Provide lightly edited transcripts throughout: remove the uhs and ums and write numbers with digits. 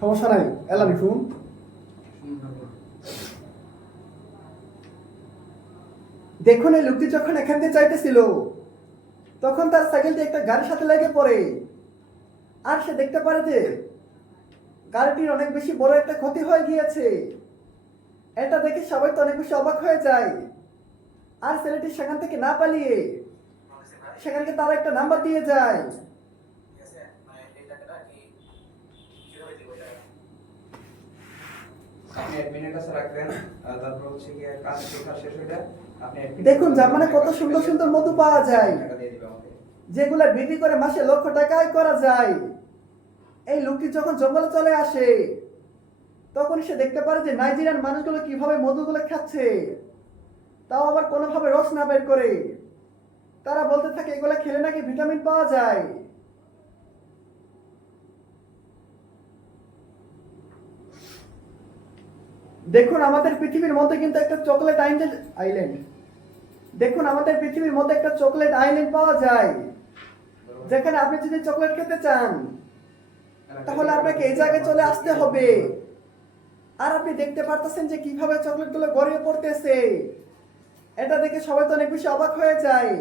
সমস্যা নাই, এলানি শুন। দেখুন এই লোকটি যখন এখান থেকে যাইতেছিল তখন তার সাইকেলটি একটা গাড়ির সাথে লেগে পড়ে, আর সে দেখতে পারে যে গাড়িটির অনেক বেশি বড় একটা ক্ষতি হয়ে গিয়েছে। এটা দেখে সবাই তো অনেক বেশি অবাক হয়ে যায়, আর ছেলেটি সেখান থেকে না পালিয়ে সেখানকে তার একটা নাম্বার দিয়ে যায়। দেখুন জাপানে কত সুন্দর সুন্দর মধু পাওয়া যায়, যেগুলা বিক্রি করে মাসে লক্ষ টাকা আয় করা যায়। এই লোকটি যখন জঙ্গলে চলে আসে তখন সে দেখতে পারে যে নাইজেরিয়ান মানুষগুলো কিভাবে মধুগুলো খাচ্ছে, তাও আবার কোনোভাবে রস না বের করে। তারা বলতে থাকে এগুলো খেলে নাকি ভিটামিন পাওয়া যায়। দেখুন আমাদের পৃথিবীর মধ্যে কিন্তু একটা চকলেট আইল্যান্ড দেখুন আমাদের পৃথিবীর মধ্যে একটা চকলেট আইল্যান্ড পাওয়া যায়, যেখানে আপনি যদি চকলেট খেতে চান তাহলে আপনাকে এই জায়গায় চলে আসতে হবে। আর আপনি দেখতে পারতেছেন যে কিভাবে চকলেটগুলো গড়িয়ে পড়তেছে। এটা দেখে সবাই তো অনেক বেশি অবাক হয়ে যায়,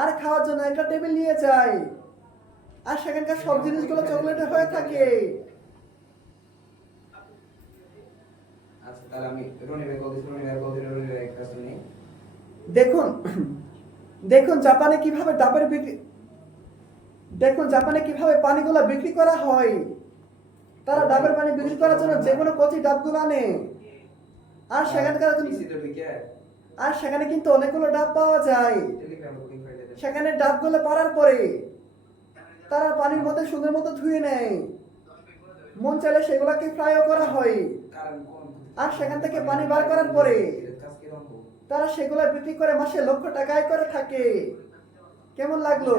আর খাওয়ার জন্য একটা টেবিল নিয়ে যায়, আর সেখানকার সব জিনিসগুলো চকলেটে হয়ে থাকে। দেখুন দেখুন জাপানে কিভাবে ডাবের বিক্রি দেখুন জাপানে কিভাবে পানিগুলো বিক্রি করা হয়। তারা ডাবের পানি বিক্রি করার জন্য যে কোনো কচি ডাবগুলো আনে, আর সেখানে কিন্তু অনেকগুলো ডাব পাওয়া যায়। সেখানে ডাবগুলো পাড়ার পরে তারা পানির মধ্যে সুন্দর মতো ধুয়ে নেয়, মন চাইলে সেগুলোকে ফ্রাইও করা হয়। আর সেখান থেকে পানি বার করার পরে তারা সেগুলো বিক্রি করে মাসে লক্ষ টাকা আয় করে থাকে। কেমন লাগলো?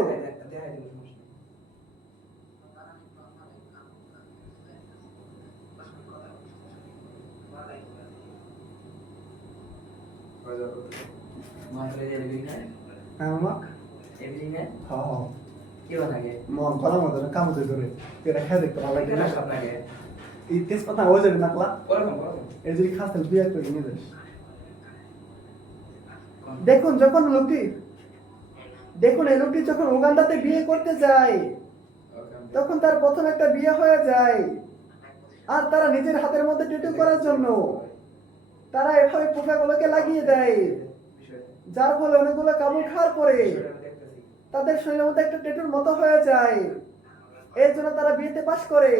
দেখুন এই লোকটি যখন উগান্ডাতে বিয়ে করতে যায় তখন তার প্রথম একটা বিয়ে হয়ে যায়, আর তারা নিজের হাতের মধ্যে ট্যাটু করার জন্য তারা এভাবে পোকাগুলোকে লাগিয়ে দেয়, যার ফলে অনেকগুলো কামড় খাওয়ার পরে তাদের শরীরের মধ্যে একটা ট্যাটুর মতো হয়ে যায়। এর জন্য তারা বিয়েতে পাস করে।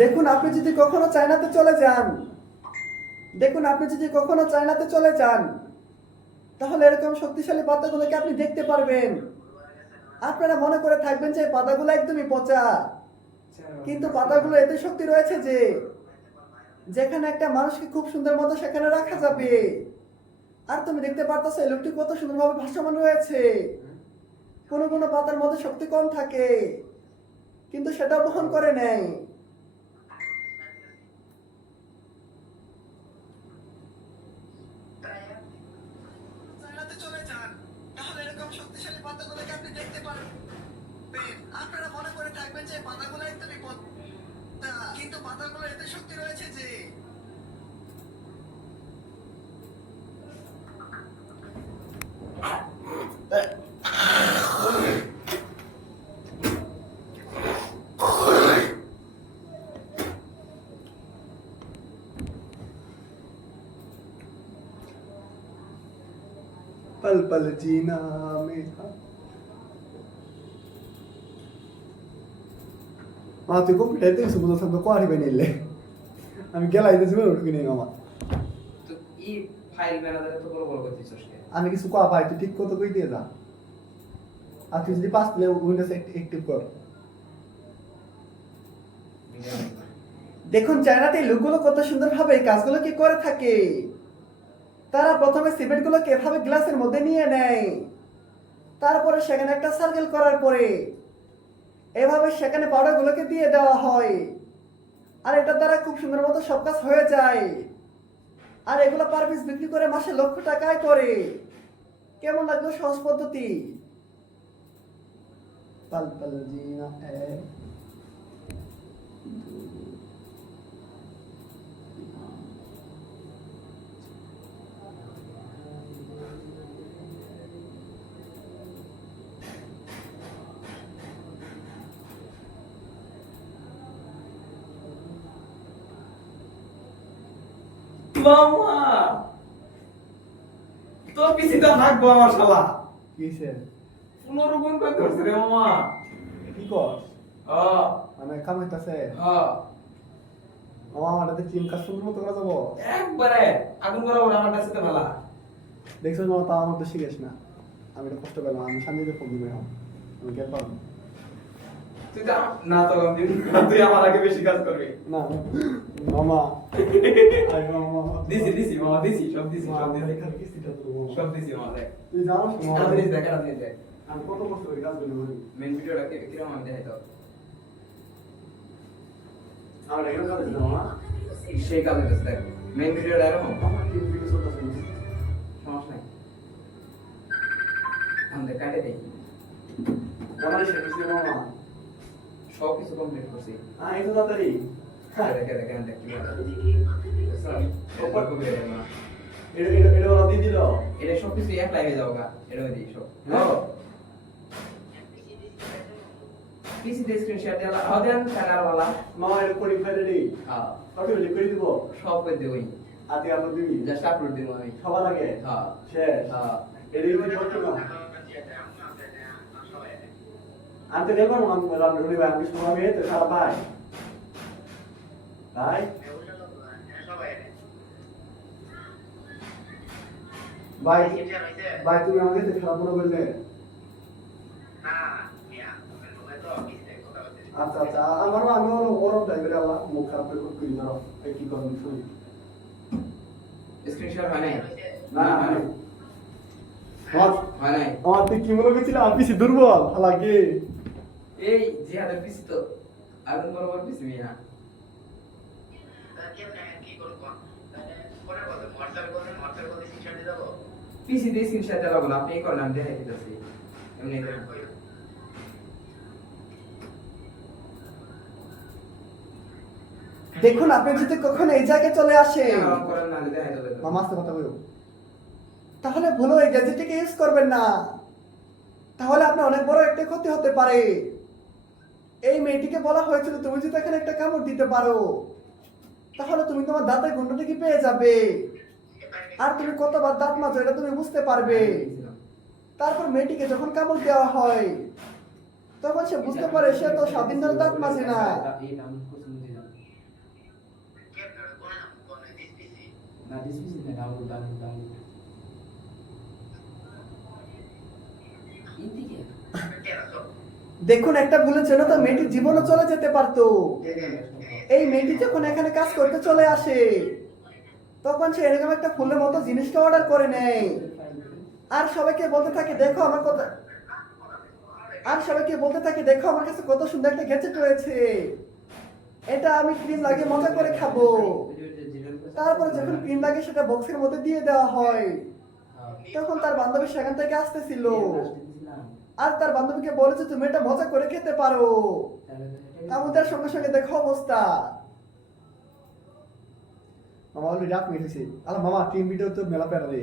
দেখুন আপনি যদি কখনো চায়নাতে চলে যান তাহলে এরকম শক্তিশালী পাতাগুলোকে আপনি দেখতে পারবেন। আপনারা মনে করে থাকবেন যে পাতাগুলো একদমই পচা, কিন্তু পাতাগুলো এত শক্তি রয়েছে যে যেখানে একটা মানুষকে খুব সুন্দর মতো সেখানে রাখা যাবে। আর তুমি দেখতে পারতেছো এই লোকটি কত সুন্দরভাবে ভাসমান রয়েছে। কোনো কোনো পাতার মধ্যে শক্তি কম থাকে, কিন্তু সেটা বহন করে নেয়। আপনারা মনে করে থাকবেন যে পাতাগুলো একদমই পচা, কিন্তু পাতাগুলো এত শক্তি রয়েছে যে पल पल जीना में মা তুই কম্পিউটার দেখছো বুঝো তো কোয়ারি বানাইলে আমি গেলাই দিছি বলে উঠবি না মামা তো ই ফাইল বানাতে তো বড় বড় করতেছস কে? আমি কিছু কোয়া ভাই তুই ঠিক কত কই দিয়ে যা। আর তুই যদি পাস প্লে উইন্ডোজ অ্যাক্টিভ কর। দেখুন চায়নাতে লোকগুলো কত সুন্দরভাবে কাজগুলো কি করে থাকে। তারা প্রথমে সিমেন্টগুলোকে এভাবে গ্লাসের মধ্যে নিয়ে নেয়, তারপরে সেখানে একটা সার্কেল করার পরে এভাবে সেখানে পাউডারগুলোকে দিয়ে দেওয়া হয়, আর এটা দ্বারা খুব সুন্দর মতো সব কাজ হয়ে যায়। আর এগুলো পার পিস বিক্রি করে মাসে লক্ষ টাকায় করে। কেমন লাগলো সহজ পদ্ধতি? पल पल जीना है। মামা তোর পিছিটা থাকবো আমার শালা কিসে? 15 গুণ করে ধরছে রে মামা কি কস? হ্যাঁ মানে কামাইতাছে? হ্যাঁ মামা আমাদের চিন কাজ সুন্দর মতো করা যাবো? একবারে আগুন করা ওরা আমার কাছে ভালো দেখছো মামা, তা আমার তো শিখেস না। আমি এটা কষ্ট পেলাম, আমি শান্তিতে ফোন দিবে আমি কে পারবো তুই যা না তো তুই আমার আগে বেশি কাজ করবি না মামা। আই মামা দিছি মামা দিছি সব দিছি সব দিছি এখানে কিস্তিটা তো মামা। সব দিছি মামা দেখ তুই জানোস মামা, আপনি দেখ আপনি দেখ আমি কত কষ্ট করে কাজগুলো করি। মেন ভিডিওটা কিরকম আমি দেখাই তো আমার এগুলো কাজ দিতে মামা। সেই কাজ হইতেছে দেখ মেন ভিডিওটা এরকম আমার কি ভিডিও চলতেছে না? সমস্যা নাই আমাদের কাটে দেই আমার শেষ মামা। সব কিছু কমপ্লিট করছি এত তাড়াতাড়ি? দেখে দেখে দেখ কি বলে এটা ওরা দিয়ে দিল? এটা সব কিছু এক লাইভে যাও গা এটা দিই সব পিসি তে স্ক্রিনশট দিলা আদেন কানার वाला মামা এটা কোডিং ফাইল রেডি? হ্যাঁ অটোমেটিক করে দিব? সব করে দেই আজকে আপলোড দিবি? জাস্ট আপলোড দিই আমি সবার আগে? হ্যাঁ শেষ? হ্যাঁ এটা ইউজ করতে না? আমি তো দেখবো না, আমি রান্না করি ভাই, আমি সময় পেয়ে তো খারাপ ভাই ভাই ভাই ভাই তুমি আমাকে তো খারাপ মনে করলে? আচ্ছা আচ্ছা, আমারও আমি ওরম টাইপের আল্লাহ মুখ খারাপ করে করি ধরো এই কি করবেন শুনি স্ক্রিনশট হয় নাই না না হয় নাই আমার তুই কি মনে করছিলাম আমি বেশি দুর্বল লাগে? এই জিহাদের পিসি তো আগুন বরাবর পিসি মিয়া পিসি দিয়ে স্ক্রিনশট দিলাম না আপনি এই করেন আমি দেখাই দিতেছি এমনি দেখুন আপনি যদি কখনো এই জায়গায় চলে আসেন, আরাম করেন না দেখাই দেবে মামা আসতে কথা বলো, তাহলে ভুল এই গ্যাজেটটিকে ইউজ করবেন না, তাহলে আপনার অনেক বড় একটা ক্ষতি হতে পারে। এই মেয়েটিকে বলা হয়েছিল তুমি যদি এখানে একটা কামড় দিতে পারো তাহলে তুমি তোমার দাঁতের গুণটাকে পেয়ে যাবে, আর তুমি কতবার দাঁত মাজো এটা তুমি বুঝতে পারবে। তারপর মেয়েটিকে যখন কামড় দেওয়া হয় তখন সে বুঝতে পারে সে তো 7 দিন ধরে দাঁত মাজে না। না দিস পিসি না ডাউনলোড ইন্দিকে দেখুন একটা ভুলের জন্য তো মেয়েটির জীবনও চলে যেতে পারতো। এই মেয়েটি যখন এখানে কাজ করতে চলে আসে তখন সে এরকম একটা ফুলের মতো জিনিসটা অর্ডার করে নেয়, আর সবাইকে বলতে থাকে দেখো আমার কথা, আর সবাইকে বলতে থাকে দেখো আমার কাছে কত সুন্দর একটা গ্যাজেট রয়েছে, এটা আমি ক্রিম লাগিয়ে মজা করে খাবো। তারপরে যখন ক্রিম লাগে সেটা বক্সের মধ্যে দিয়ে দেওয়া হয় তখন তার বান্ধবী সেখান থেকে আসতেছিল আর তার বান্ধবীকে বলেছে তুমি এটা মজা করে খেতে পারো, আমাদের সঙ্গে সঙ্গে দেখো অবস্থা। মামা অলরেডি রাত মিটেছে। আরে মামা টিম ভিডিও তো মেলা প্যারা রে,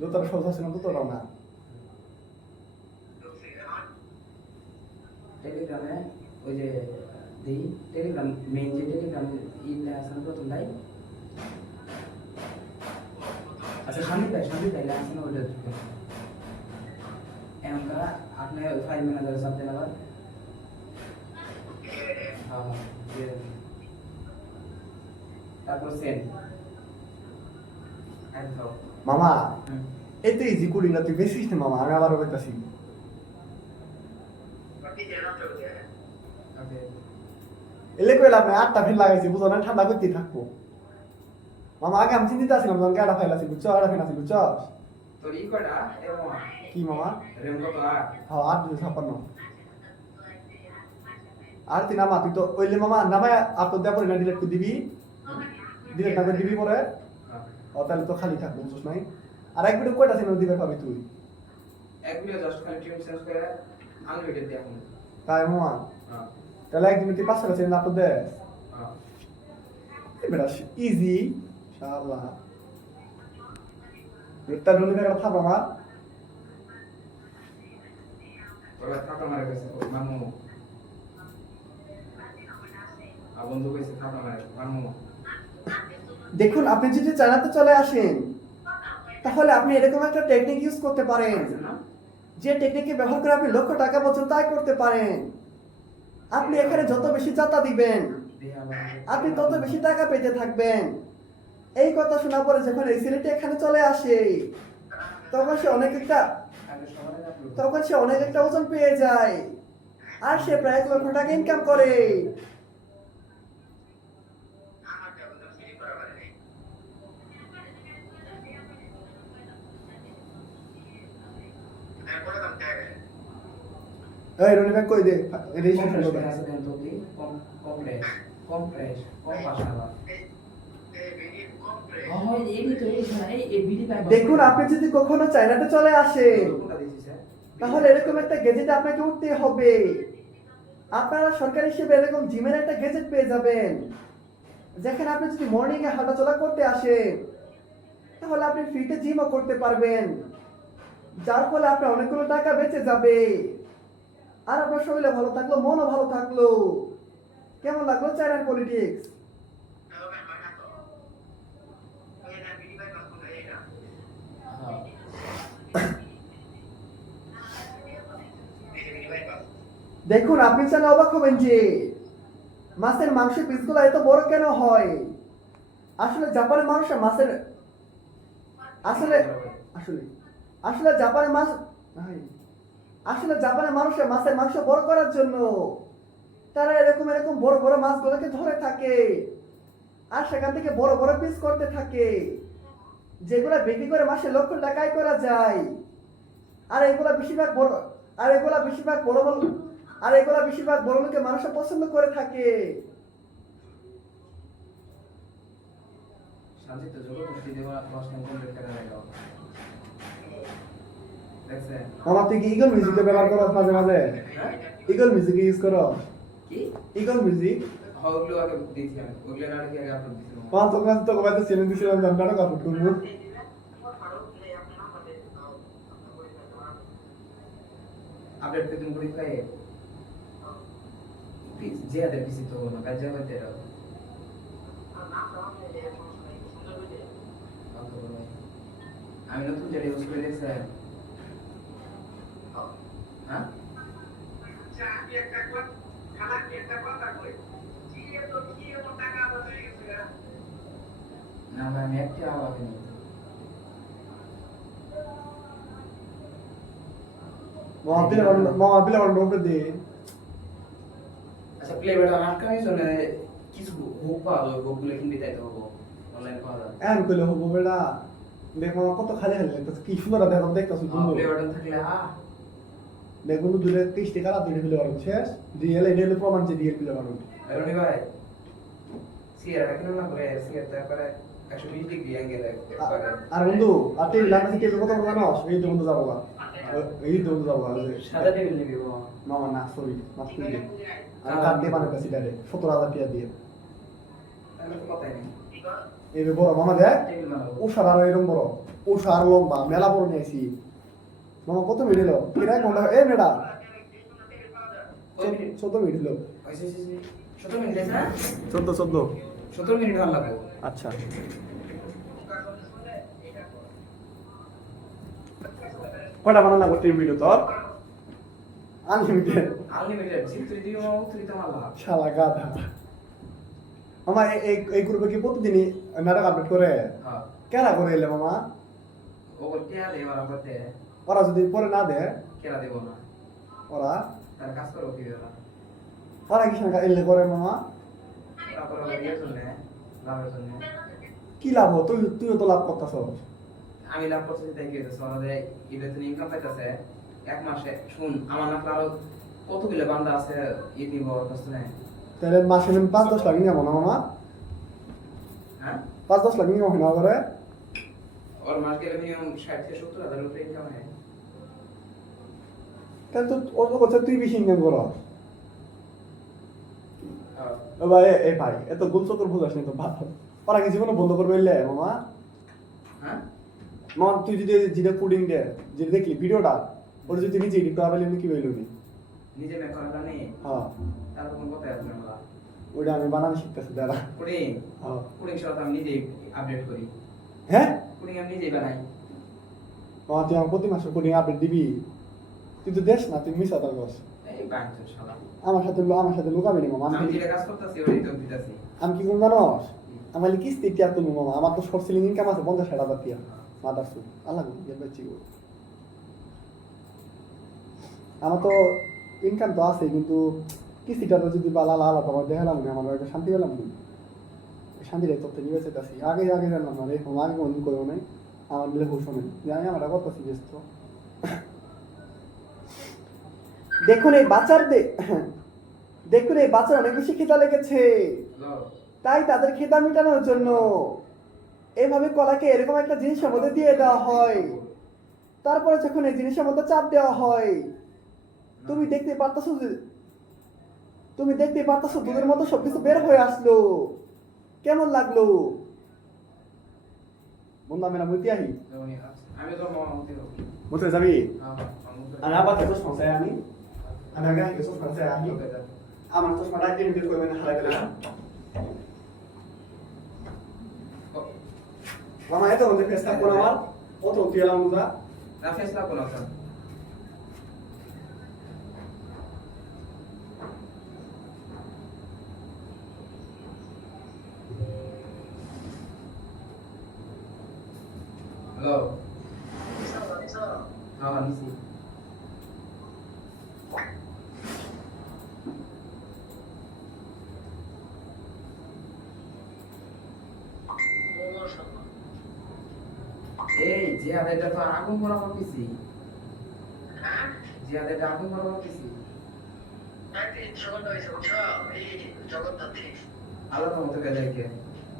যতটা সহজ আছে না ততটাও না। টেলিগ্রামে ওই যে দেই টেলিগ্রাম মেইন যে টেলিগ্রাম ইটা আছে প্রথম তাই আচ্ছা শান্তি পাই আছে না ওটা এমকা আপনি ফাইল ম্যানেজার সাথে আবার হ্যাঁ তারপর সেন্ড একদম মামা এই তো ইজি করি না, তুই বেশিস না মামা, আমি আবারও বলতেছি। ওকে এলে কইলাম না 8টা ফিল লাগাইছি বুঝো না, ঠান্ডা করতে থাকবো। মামা আগে আমি চিন্তিত আছিলাম যখন গাড়া ফাইল আছে বুঝছো, আড়া ফিল আছে বুঝছো। তোর ই কয়টা এরকম কি মামা? রেম কত হ্যাঁ 856। আর তুই নামা, তুই তো ওইলে মামা নামায় আপলোড দেওয়ার পরে না ডিলিট করে দিবি। ডিলেট না করে দিবি পরে হ্যাঁ। ও তাহলে তো খালি থাকবো বুঝছ নাই আর এক ভিডিও কয়টা চ্যানেল দিবে পাবি তুই এক ভিডিও জাস্ট খালি টিউন চেঞ্জ করে আনলিমিটেড দিয়ে এখন তাই মামা হ্যাঁ তাহলে একদিন তুই 5টা চ্যানেল আপলোড দে হ্যাঁ বেটা ইজি ইনশাআল্লাহ এটা ডুলে একটা থাপ আমার ওরা থাকা মারে গেছে মামু আর বন্ধু কইছে থাকা মারে মামু দেখুন আপনি যদি চায়নাতে চলে আসেন তাহলে আপনি এরকম একটা টেকনিক ইউজ করতে পারেন না যে টেকনিকে ব্যবহার করে আপনি লক্ষ টাকা পর্যন্ত আয় করতে পারেন আপনি এখানে যত বেশি যাত্রা দিবেন দিয়ে আবার আপনি তত বেশি টাকা পেতে থাকবেন এই কথা শোনার পরে যখন এই ছেলেটি এখানে চলে আসে তখন সে অনেক একটা আগে সবার আগে আপলোড তখন সে অনেক একটা ওজন পেয়ে যায় আর সে প্রায় 1 লক্ষ টাকা ইনকাম করে এই রনি ভাই কই দে রেজিস্ট্রেশন কম্প্রেস করবে করে আছে দেন তো দি কম্প্রেস কম্প্রেস কম্পাসালা দেখুন আপনি যদি কখনো চায়নাতে চলে আসেন কোনটা দিছি স্যার তাহলে এরকম একটা গেজেট আপনাকে উঠতে হবে আপনারা সরকারি হিসেবে এরকম জিমের একটা গেজেট পেয়ে যাবেন যেখানে আপনি যদি মর্নিং এ হাঁটাচলা করতে আসেন তাহলে আপনি ফ্রিতে জিমও করতে পারবেন যার ফলে আপনার অনেকগুলো টাকা বেঁচে যাবে আর আপনার শরীরে ভালো থাকলো মনও ভালো থাকলো কেমন লাগলো চায়নার পলিটিক্স দেখুন আপনি চাইলে অবাক হবেন যে মাছের মাংসের পিসগুলো এত বড় কেন হয় আসলে জাপানের মানুষের মাছের আসলে আসলে আসলে জাপানের মাছ ভাই, আসলে জাপানের মানুষের মাছের মাংস বড় করার জন্য তারা এরকম এরকম বড় বড় মাছগুলোকে ধরে থাকে আর সেখান থেকে বড় বড় পিস করতে থাকে যেগুলা বিক্রি করে মাসে লক্ষ টাকা আয় করা যায় আর এগুলা বেশিরভাগ বড় আর এগুলা বেশিরভাগ বড় বড় আর এগুলা বেশিরভাগ বড় লোকের মানুষ পছন্দ করে থাকে শান্তিতে জগৎ মুক্তি দেওয়া 10 টাকা কমপ্লিট করে রাখো দেখছেন মামা তুই কি ইগল মিউজিক ব্যবহার করো মাঝে মাঝে হ্যাঁ ইগল মিউজিক ইউজ করো কি ইগল মিউজিক ওগুলো আগে দিছি আমি ওগুলো না আগে আপলোড দিছি পাঁচ ক্লাস তো কবে চ্যানেল দিছিলাম জানটা টাকা আপলোড করব আপডেট पे तुमको दिखा है प्लीज ज्यादा किसी तो ना गाजा करते रहो আমি নতুন যেটা ইউজ করে দেখছি হ্যাঁ না ভাই আমি একটা আওয়াজ নেই মামা বিলে বান্ডো দে আচ্ছা প্লে বাটন আটকানোর জন্য কিছু হুক পাওয়া যাবে হুকগুলো কিনতে চাইতে হবে অনলাইন পাওয়া যাবে এন কইলে হবো বেটা দেখ মামা কত খালি খালি লাগতেছে কি সুন্দর দেখো দেখতেছো বন্ধু প্লে বাটন থাকলে দেখ বন্ধু দুলে 30 টাকা রাত দিলে বিলে বান্ডো শেষ রিয়েল এটা হলো প্রমাণ যে রিয়েল বিলে বান্ডো রনি ভাই সিগারেট কিনো না করে সিগারেট তারপরে 120 ডিগ্রি অ্যাঙ্গেলে আর বন্ধু আর টেবিল লাগছে টেবিল কত বড় জানো এই তো বন্ধু যাবো না এই তো বন্ধু যাবো না সাদা টেবিল নিবি বাবা মামা না সরি মাফ করে দে আর কাট দিয়ে বানাতে সিটারে 17000 টাকা দিয়ে তাহলে তো কথাই নেই এই যে বড় মামা দেখ টেবিল বানাবো ওষার আর এরকম বড় ওষার লম্বা মেলা বড় নিয়েছি মামা কত মিনিট হলো কিরাই ঘন্টা এ মেডা কয় মিনিট 14 মিনিট হলো হইছে 17 মিনিট আছে না 14 17 মিনিট ভালো লাগবে আচ্ছা কয়টা বানানা করতে ভিডিও তোর আনলিমিটেড আনলিমিটেড চিত্রি দিও উত্তরি তো মালা শালা গাধা মামা এই গ্রুপে কি প্রতিদিনই নাটক আপডেট করে হ্যাঁ কেরা করে এলে মামা ও বলতে আর এবার আমাতে ওরা যদি পরে না দেয় কেরা দেব না ওরা তার কাজ করো কি ওরা ওরা কি সঙ্গে এলে করে মামা তারপর ওরা দিয়ে জন্য লাভের জন্য কি লাভ তুইও তো লাভ করতেছ আমি লাভ করতেছি তাই কি হইতেছে আমাদের ইবেতে ইনকাম পাইতেছে এক মাসে শুন আমার না আরো কতগুলো বান্দা আছে ঈদ নিব কাছে নাই তাহলে মাসে 5-10 লাখ নিয়ে না মামা হ্যাঁ 5-10 লাখ ইনকাম হয় না করে? ওর মাস গেলে মিনিমাম 60 থেকে 70 হাজার উপরে ইনকাম হয়। তাহলে তো ওর তো কথা তুই বেশি ইনকাম করস। হ্যাঁ। ও ভাই এ ভাই এত গোলচক্কর বুঝাস না তো ভাত। ওরা কি জীবনে বন্ধ করবে এলে মামা? হ্যাঁ মামা তুই যদি যেটা পুডিং দে যেটা দেখলি ভিডিওটা ওটা যদি নিজে এডিট করা পারলি কি বললি নি? নিজে মেক করা জানি হ্যাঁ তার কোনো কথা আছে না বলা। ওটা আমি বানানো শিখতেছি দাঁড়া। পুডিং হ্যাঁ পুডিং সাথে আমি নিজেই আপডেট করি। হ্যাঁ পুডিং আমি নিজেই বানাই। মামা তুই আমার প্রতি মাসে পুডিং আপডেট দিবি? তুই তো দেশ না তুই মিশা তার বস। এই বাংলা শালা। আমার সাথে লুকাবি না মামা। আমি যেটা কাজ করতেছি ওই তো দিতেছি। আমি কি কোন জানোস? আমার কিস্তি টিয়া তুলবো মামা। আমার তো শর্ট সেলিং ইনকাম আছে 50,000 টিয়া। মাদার সুদ আল্লাহ বাচ্চি গো। আমার তো ইনকাম তো আছে কিন্তু কিস্তিটা তো যদি বালা লালা তোমার দেখালাম না আমার একটা শান্তি পেলাম না। শান্তিটাই তোর নিয়ে বেঁচে আছি। আগে জানলাম না এরকম আগে কোনদিন করবো নাই। আমার মিলে খুশ নেই জানি আমরা করতেছি ব্যস্ত। দেখুন এই বাচ্চার অনেক বেশি খিদা লেগেছে, হ্যালো তাই তাদের খিদা মেটানোর জন্য এভাবে কলাকে এরকম একটা জিনিসের মধ্যে দিয়ে দেওয়া হয়। তারপরে যখন এই জিনিসের মধ্যে চাপ দেওয়া হয় তুমি দেখতে পারতেছো দুধের মতো সবকিছু বের হয়ে আসলো। কেমন লাগলো বন্ধু? আমি না বলতে আহি আমি তো মতে বুঝতে যাবি হ্যাঁ আর আবার তো সমস্যা আমি আগে কিছু সমস্যা আহি আমার তো সময় রাখতে নিতে কই মানে হারাই গেলাম মামা এত মধ্যে ফেসটা কোন আমার কত উঠিলাম না না ফেসলা কোন আছে হ্যালো হ্যাঁ নিছি এই জিয়াদেরটা তো আগুন বরাবর দিছি হ্যাঁ জিয়াদেরটা আগুন বরাবর দিছি একদিন সকালটা হয়েছে বুঝছো এই জগদ্ধাত্রী আলাদা মতো বেজাইকে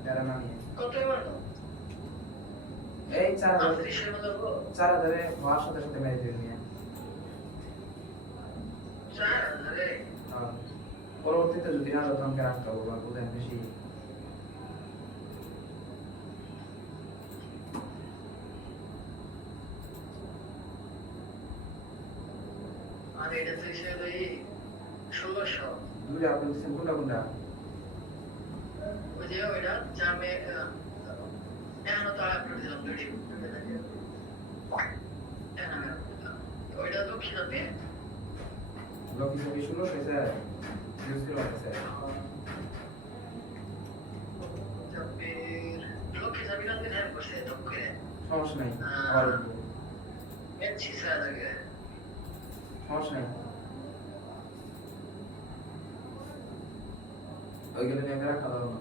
যারা নামিয়ে কত মারলো এই 4,000 30-এর মতো হলো 4,000 হওয়ার সাথে সাথে মেরে দিবে নিয়ে 4,000 পরবর্তীতে যদি না হতো আমাকে রাখতে হবে বা বুঝেন বেশি আর এটা তো হিসেবে ওই 1600 দুইটা আপনি দিচ্ছেন কোনটা কোনটা ওই যে ওইটা জামে এখনো তো আপলোড দিলাম দুটি ওইটা তো খিদাতে লক্ষ্মী ছবি 16 হয়েছে ইউজ করে আছে লক্ষ্মী যাবি না হ্যাঁ করছে তো করে সমস্যা নাই আবার এনসি স্যার আগে সমস্যা নাই ওইগুলো নিয়ে রাখা দাও না